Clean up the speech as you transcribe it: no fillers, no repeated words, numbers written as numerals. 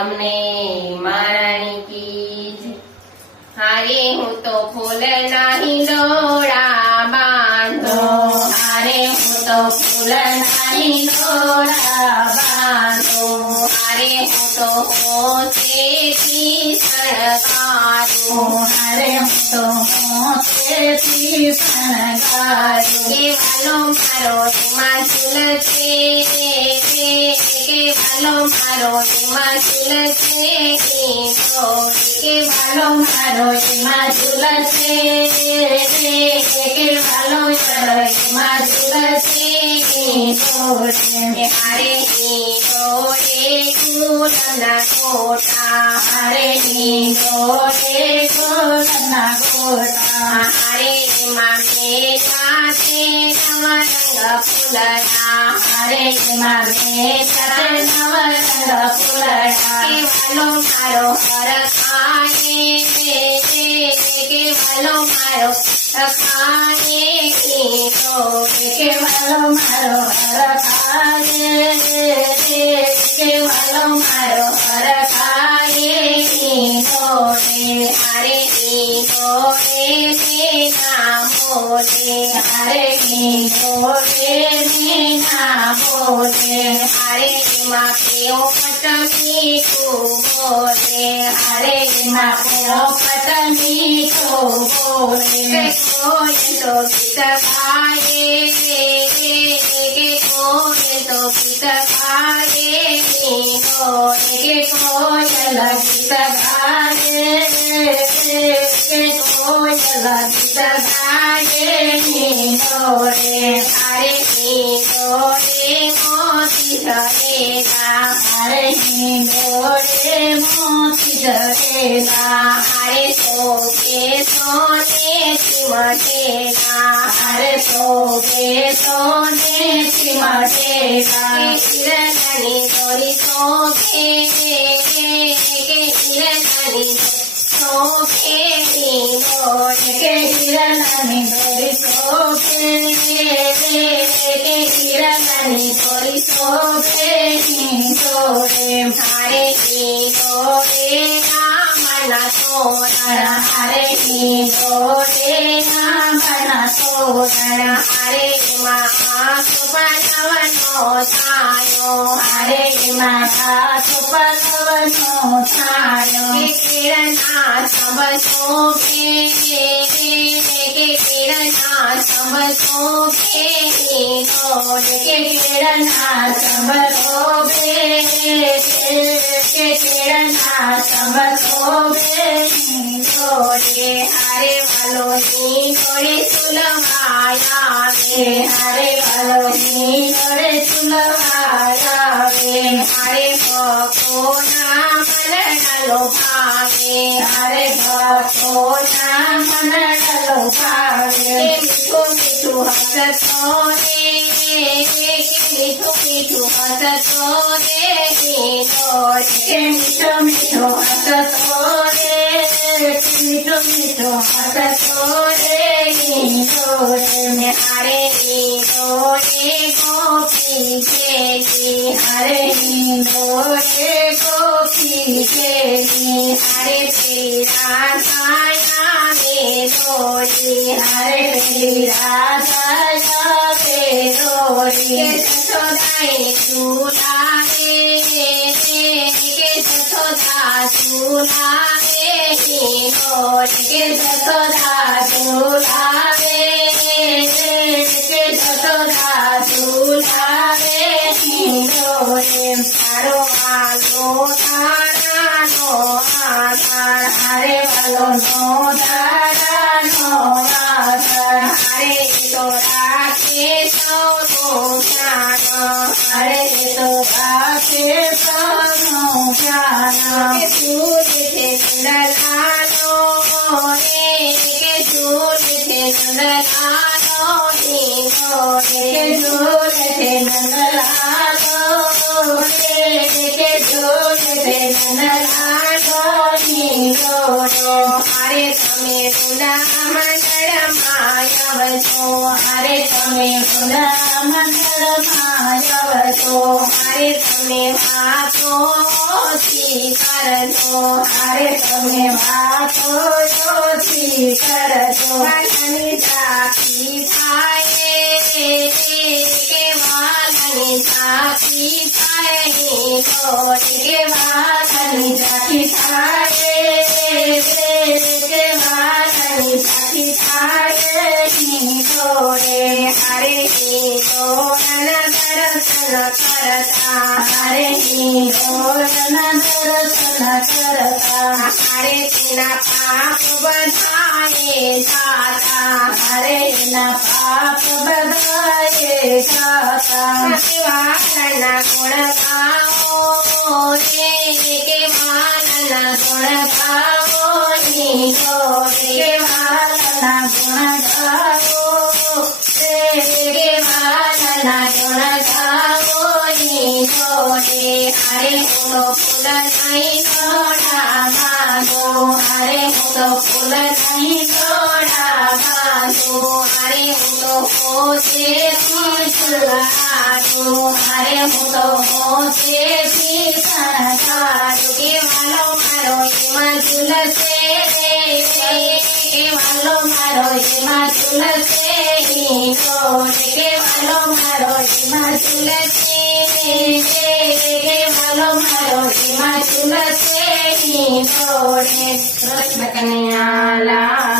અમને મારાણી કી જય। હારે હું તો ફૂલ નાહી દોડા બાંધો, હારે હું તો ફૂલ નાહી દોડા બાંધો, હારે હું તો હોશેથી શણગારું, હારે હું તો હોશેથી શણગારું। કેવાલો મારો એમાં ઝૂલશે, કેવાલો મારો એમાં ઝૂલશે, કેવાલો મારો એમાં ઝૂલશે, કેવાલો મારો એમાં ઝૂલશે। હારે હિંડોળે ગુલાબના ગોટા, હારે હિંડોળે ગુલાબના ગોટા, હારે એમાં મેઘા છે નવરંગ ફૂલડા, હારે એમાં મેઘા નવરંગ ફૂલડા। કેવાલો મારો હરખાય, કેવાલો મારો હરખાય હિંડોળે, કેવાલો મારો હરખાય, કેવાલો મારો હરખાય હિંડોળે। હારે હિંડોળે મેના બોલે, હારે હિંડોળે મેના બોલે, હારે એમાં પોપટ મીઠું બોલે, હારે એમાં પોપટ મીઠું બોલે। કોયલો ગીત ગાય, કોયલો ગીત ગાય હિંડોળે, કોયલ ગીત ગાય, કોયલ ગીત ગાય હિંડોળે। હારે હિંડોળે મોતી ઝરેલા, હારે હિંડોળે મોતી ઝરેલા, હારે શોભે સોનેથી મઢેલા, હારે શોભે સોનેથી મઢેલા। હિરણની દોરી શોભે, હિરણની શોભે હિંડોળે, હિરણની દોરી શોભે, હિરણની દોરી શોભે હિંડોળે। હારે હિંડોળે રામના તોરણ, હારે હિંડોળે રામના તોરણ, હારે એમાં આંસુ પલવનો છાયો, હારે એમાં આંસુ પલવનો છાયો। કિરણના સબ શોભે, કિરણના સબ શોભે હિંડોળે, કિરણના સબ શોભે, કિરણના સબ શોભે હિંડોળે। હારે વાલો હિંડોળે ઝૂલવાયાવે, હારે વાલો હિંડોળે ઝૂલવાયાવે, હારે ભક્તોના મનડા લોભાવે, હારે ભક્તોના મનડા લોભાવે। મીઠું મીઠું હસતો રે, મીઠું મીઠું હસતો રે હિંડોળે, મીઠું મીઠું હસતો રે, મીઠું મીઠું હસતો રે હિંડોળે। હારે હિંડોળે ગોપી ખેલી, હારે હિંડોળે ગોપી ખેલી, હારે પેલી રાધા આવે દોરી, હારે પેલી રાધા આવે દોરી। જશોદાએ ઝૂલાવે, જશોદા ઝૂલાવે હિંડોળે, જશોદા ઝૂલાવે, જશોદા ઝૂલાવે હિંડોળે। મારો વાલો દાદાનો આધાર, હારે વાલો નો દાદાનો આધાર, હારે તો રાખે સૌનું ધ્યાન, હારે તો રાખે સૌનું ધ્યાન। કે સૂર છે નંદલાલો રે, કે સૂર છે નંદલાલો હિંડોળે, કે સૂર છે નંદલાલો રે, કે સૂર છે નંદલાલો હિંડોળે। હારે તમે ગુના મંડળમાં આવજો, હારે તમે ગુના મંડળમાં આવજો, હારે તમે તમે વાતો ઓછી કરજો અરે તમે વાતો ઓછી કરજો વાલની ઝાંખી થાય કે વાલની ઝાંખી થાય કે વાલની ઝાંખી થાય કે વાલની ઝાંખી થાય હિંડોળે હરે હિંડોળના દર્શન કરતા હરે હિંડોળના દર્શન કરતા હરે તેના પાપ બધાએ જાતા હરે એના પાપ બધાએ જાતા વાલના ગુણ ગાઓ કે વાલના ગુણ ગાઓ હિંડોળે વાલના ગુણ ગાઓ કે વાલના ગુણ ગાઓ હિંડોળે હરે હું તો ફૂલ નહીં દોડા માંગો હરે હું તો ફૂલ નહીં દોડા માંગો હરે હું તો હોશેથી ચલાડું હરે હું તો હોશેથી શણગાડું કે વાલો મારો એમાં ઝૂલશે કે વાલો મારો એમાં ઝૂલશે હિંડોળે કે વાલો મારો એમાં ઝૂલશે કે વાલો મારો એમાં ઝૂલશે હિંડોળે કૃષ્ણ કનૈયા લાલ